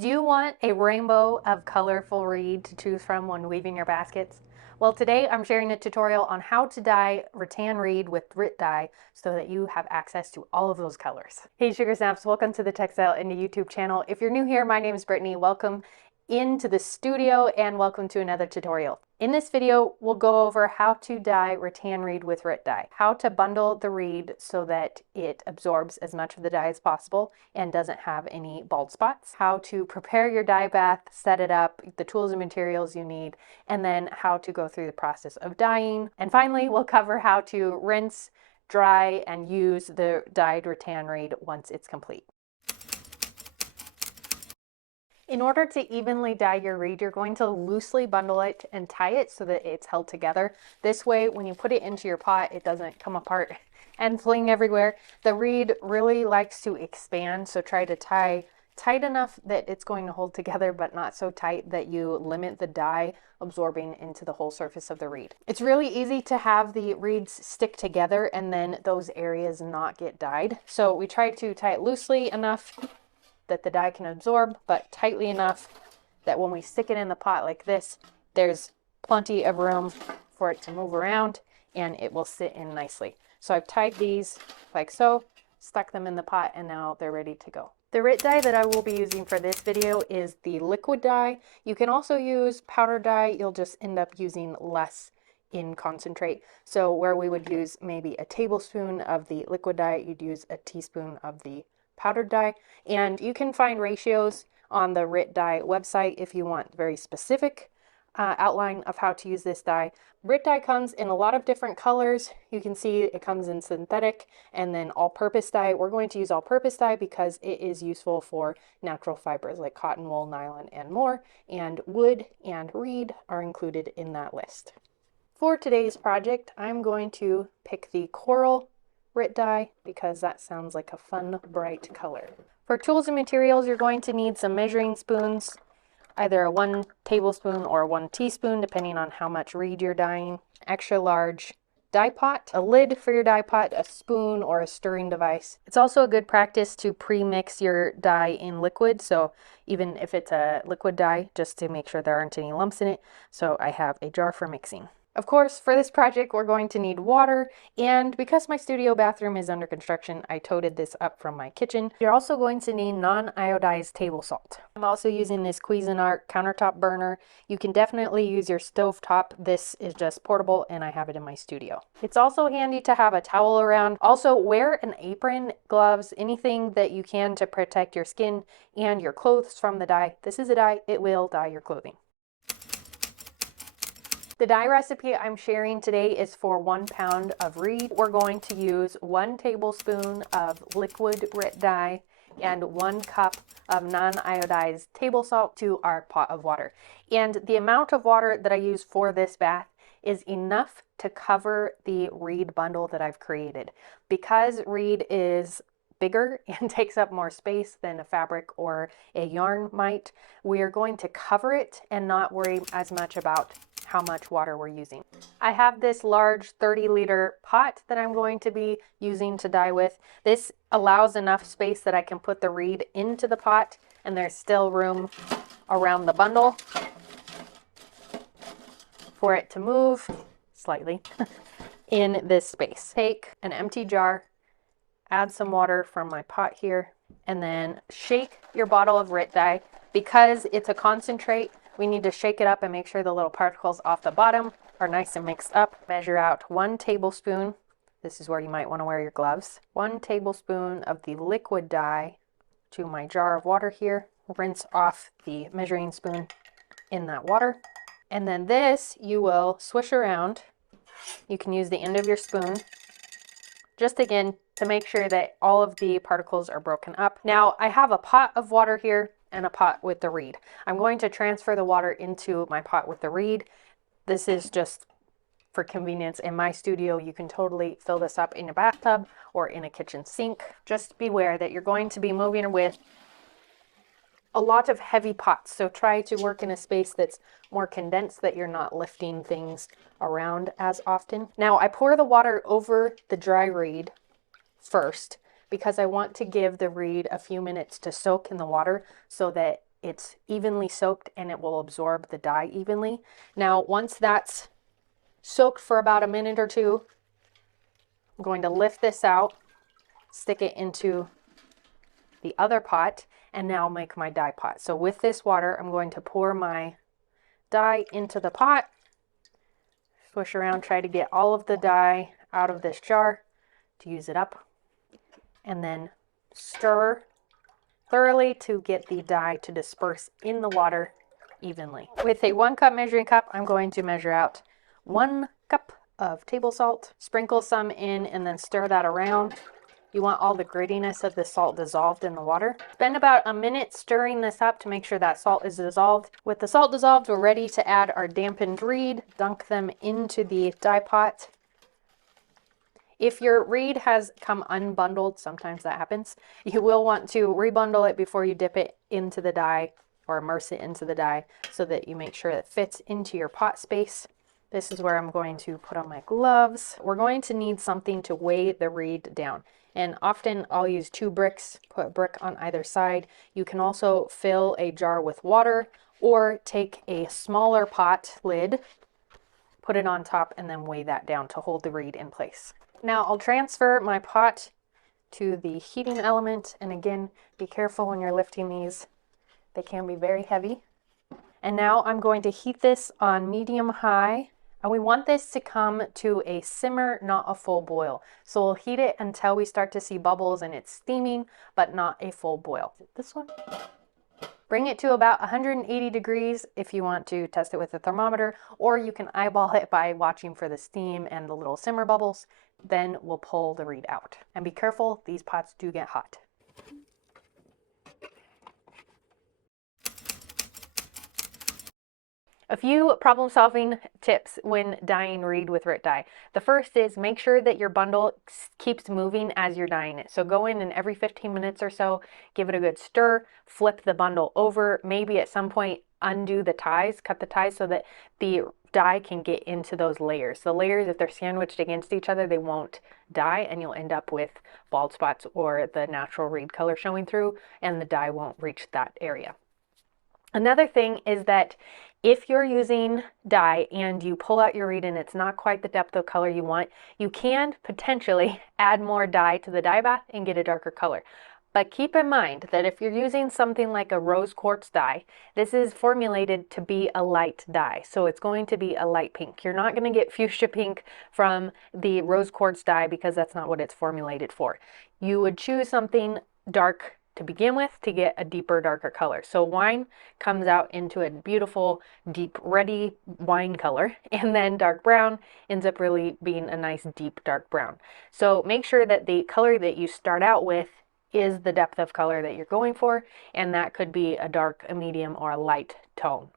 Do you want a rainbow of colorful reed to choose from when weaving your baskets? Well, today I'm sharing a tutorial on how to dye rattan reed with RIT dye so that you have access to all of those colors. Hey Sugar Snaps, welcome to the Textile Indie YouTube channel. If you're new here, my name is Brittany. Welcome into the studio and welcome to another tutorial. In this video, we'll go over how to dye rattan reed with RIT dye, how to bundle the reed so that it absorbs as much of the dye as possible and doesn't have any bald spots, how to prepare your dye bath, set it up, the tools and materials you need, and then how to go through the process of dyeing. And finally, we'll cover how to rinse, dry, and use the dyed rattan reed once it's complete. In order to evenly dye your reed, you're going to loosely bundle it and tie it so that it's held together. This way, when you put it into your pot, it doesn't come apart and fling everywhere. The reed really likes to expand, so try to tie tight enough that it's going to hold together, but not so tight that you limit the dye absorbing into the whole surface of the reed. It's really easy to have the reeds stick together and then those areas not get dyed. So we try to tie it loosely enough that the dye can absorb, but tightly enough that when we stick it in the pot like this, there's plenty of room for it to move around and it will sit in nicely. So I've tied these like so, stuck them in the pot, and now they're ready to go. The RIT dye that I will be using for this video is the liquid dye. You can also use powder dye. You'll just end up using less in concentrate. So where we would use maybe a tablespoon of the liquid dye, you'd use a teaspoon of the powdered dye. And you can find ratios on the RIT dye website if you want very specific outline of how to use this dye. RIT dye comes in a lot of different colors. You can see it comes in synthetic and then all-purpose dye. We're going to use all-purpose dye because it is useful for natural fibers like cotton, wool, nylon, and more. And wood and reed are included in that list. For today's project, I'm going to pick the coral RIT dye because that sounds like a fun, bright color. For tools and materials, you're going to need some measuring spoons, either a 1 tablespoon or 1 teaspoon, depending on how much reed you're dyeing. Extra large dye pot, a lid for your dye pot, a spoon, or a stirring device. It's also a good practice to pre-mix your dye in liquid, so even if it's a liquid dye, just to make sure there aren't any lumps in it. So I have a jar for mixing. Of course, for this project, we're going to need water, and because my studio bathroom is under construction, I toted this up from my kitchen. You're also going to need non-iodized table salt. I'm also using this Cuisinart countertop burner. You can definitely use your stove top. This is just portable, and I have it in my studio. It's also handy to have a towel around. Also, wear an apron, gloves, anything that you can to protect your skin and your clothes from the dye. This is a dye, it will dye your clothing. The dye recipe I'm sharing today is for 1 pound of reed. We're going to use 1 tablespoon of liquid RIT dye and 1 cup of non-iodized table salt to our pot of water. And the amount of water that I use for this bath is enough to cover the reed bundle that I've created. Because reed is bigger and takes up more space than a fabric or a yarn might, we are going to cover it and not worry as much about how much water we're using. I have this large 30-liter pot that I'm going to be using to dye with. This allows enough space that I can put the reed into the pot and there's still room around the bundle for it to move slightly in this space. Take an empty jar, add some water from my pot here, and then shake your bottle of RIT dye. Because it's a concentrate, we need to shake it up and make sure the little particles off the bottom are nice and mixed up. Measure out 1 tablespoon. This is where you might want to wear your gloves. 1 tablespoon of the liquid dye to my jar of water here. Rinse off the measuring spoon in that water. And then this you will swish around. You can use the end of your spoon, just again to make sure that all of the particles are broken up. Now I have a pot of water here and a pot with the reed. I'm going to transfer the water into my pot with the reed. This is just for convenience. In my studio, you can totally fill this up in a bathtub or in a kitchen sink. Just beware that you're going to be moving with a lot of heavy pots, so try to work in a space that's more condensed, that you're not lifting things around as often. Now I pour the water over the dry reed first because I want to give the reed a few minutes to soak in the water so that it's evenly soaked and it will absorb the dye evenly. Now, once that's soaked for about a minute or two, I'm going to lift this out, stick it into the other pot, and now make my dye pot. So with this water, I'm going to pour my dye into the pot, swish around, try to get all of the dye out of this jar to use it up, and then stir thoroughly to get the dye to disperse in the water evenly. With a 1 cup measuring cup, I'm going to measure out 1 cup of table salt, sprinkle some in, and then stir that around. You want all the grittiness of the salt dissolved in the water. Spend about a minute stirring this up to make sure that salt is dissolved. With the salt dissolved, we're ready to add our dampened reed, dunk them into the dye pot. If your reed has come unbundled, sometimes that happens, you will want to rebundle it before you dip it into the dye or immerse it into the dye so that you make sure it fits into your pot space. This is where I'm going to put on my gloves. We're going to need something to weigh the reed down. And often I'll use 2 bricks, put a brick on either side. You can also fill a jar with water or take a smaller pot lid, put it on top, and then weigh that down to hold the reed in place. Now I'll transfer my pot to the heating element, and again, be careful when you're lifting these. They can be very heavy. And now I'm going to heat this on medium-high, and we want this to come to a simmer, not a full boil. So we'll heat it until we start to see bubbles and it's steaming, but not a full boil. This one. Bring it to about 180 degrees if you want to test it with a thermometer, or you can eyeball it by watching for the steam and the little simmer bubbles. Then we'll pull the reed out. And be careful, these pots do get hot. A few problem-solving tips when dyeing reed with RIT dye. The first is make sure that your bundle keeps moving as you're dyeing it. So go in and every 15 minutes or so, give it a good stir, flip the bundle over, maybe at some point undo the ties, cut the ties so that the dye can get into those layers. The layers, if they're sandwiched against each other, they won't dye and you'll end up with bald spots or the natural reed color showing through and the dye won't reach that area. Another thing is that if you're using dye and you pull out your reed and it's not quite the depth of color you want, you can potentially add more dye to the dye bath and get a darker color. But keep in mind that if you're using something like a rose quartz dye, this is formulated to be a light dye. So it's going to be a light pink. You're not going to get fuchsia pink from the rose quartz dye because that's not what it's formulated for. You would choose something dark to begin with to get a deeper, darker color. So wine comes out into a beautiful, deep, reddy wine color, and then dark brown ends up really being a nice, deep, dark brown. So make sure that the color that you start out with is the depth of color that you're going for, and that could be a dark, a medium, or a light tone.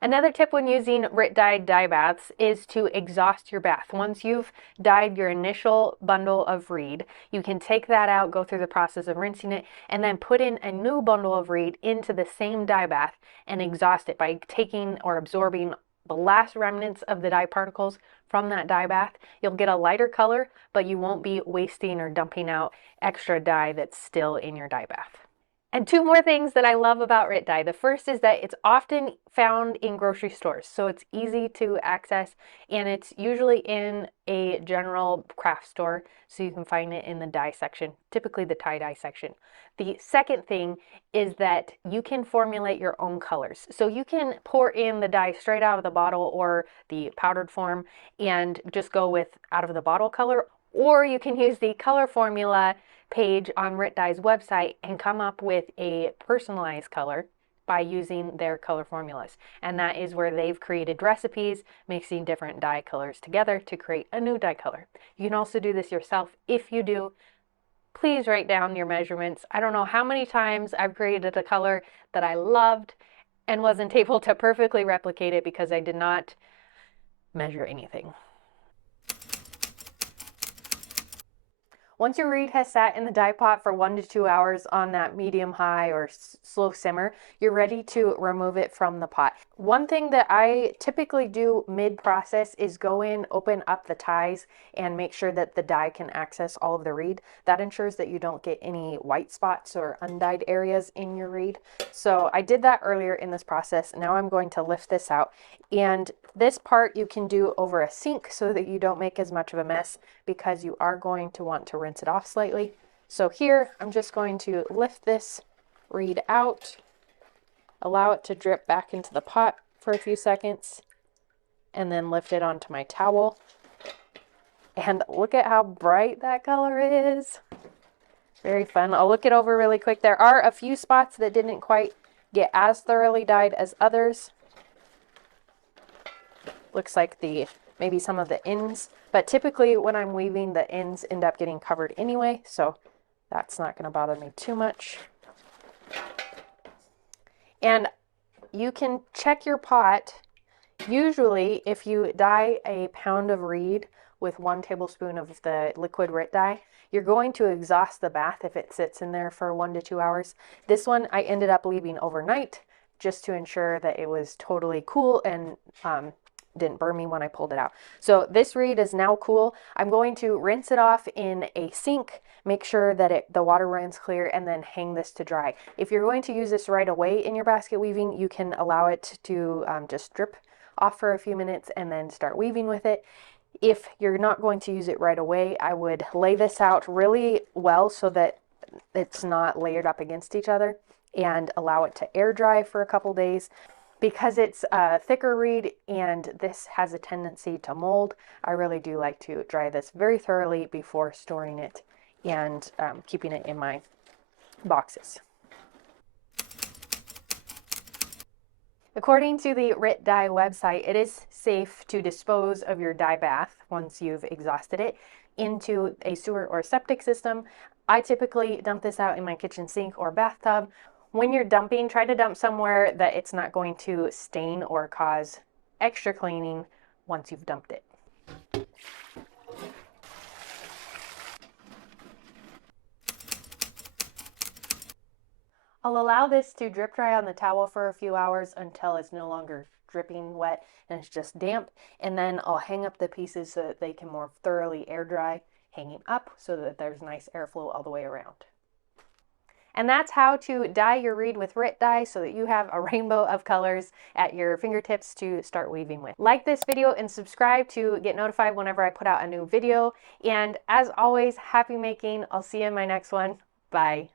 Another tip when using RIT dyed dye baths is to exhaust your bath. Once you've dyed your initial bundle of reed, you can take that out, go through the process of rinsing it, and then put in a new bundle of reed into the same dye bath and exhaust it by taking or absorbing the last remnants of the dye particles from that dye bath. You'll get a lighter color, but you won't be wasting or dumping out extra dye that's still in your dye bath. And 2 more things that I love about RIT dye. The first is that it's often found in grocery stores, so it's easy to access, and it's usually in a general craft store, so you can find it in the dye section, typically the tie-dye section. The second thing is that you can formulate your own colors. So you can pour in the dye straight out of the bottle or the powdered form and just go with out of the bottle color, or you can use the color formula page on RIT dye's website and come up with a personalized color by using their color formulas. And that is where they've created recipes mixing different dye colors together to create a new dye color. You can also do this yourself. If you do, please write down your measurements. I don't know how many times I've created a color that I loved and wasn't able to perfectly replicate it because I did not measure anything. Once your reed has sat in the dye pot for 1 to 2 hours on that medium high or slow simmer, you're ready to remove it from the pot. One thing that I typically do mid-process is go in, open up the ties, and make sure that the dye can access all of the reed. That ensures that you don't get any white spots or undyed areas in your reed. So I did that earlier in this process. Now I'm going to lift this out. And this part you can do over a sink so that you don't make as much of a mess, because you are going to want to rinse it off slightly. So here, I'm just going to lift this reed out, allow it to drip back into the pot for a few seconds, and then lift it onto my towel. And look at how bright that color is. Very fun. I'll look it over really quick. There are a few spots that didn't quite get as thoroughly dyed as others. Looks like maybe some of the ends, but typically when I'm weaving, the ends end up getting covered anyway, so that's not going to bother me too much. And you can check your pot. Usually, if you dye a pound of reed with 1 tablespoon of the liquid RIT dye, you're going to exhaust the bath if it sits in there for 1 to 2 hours. This one I ended up leaving overnight just to ensure that it was totally cool and didn't burn me when I pulled it out. So this reed is now cool. I'm going to rinse it off in a sink, make sure that the water runs clear, and then hang this to dry. If you're going to use this right away in your basket weaving, you can allow it to just drip off for a few minutes and then start weaving with it. If you're not going to use it right away, I would lay this out really well so that it's not layered up against each other, and allow it to air dry for a couple days. Because it's a thicker reed and this has a tendency to mold, I really do like to dry this very thoroughly before storing it and keeping it in my boxes. According to the RIT dye website, it is safe to dispose of your dye bath once you've exhausted it into a sewer or septic system. I typically dump this out in my kitchen sink or bathtub. When you're dumping, try to dump somewhere that it's not going to stain or cause extra cleaning once you've dumped it. I'll allow this to drip dry on the towel for a few hours until it's no longer dripping wet and it's just damp, and then I'll hang up the pieces so that they can more thoroughly air dry, hanging up so that there's nice airflow all the way around. And that's how to dye your reed with RIT dye so that you have a rainbow of colors at your fingertips to start weaving with. Like this video and subscribe to get notified whenever I put out a new video. And as always, happy making. I'll see you in my next one. Bye.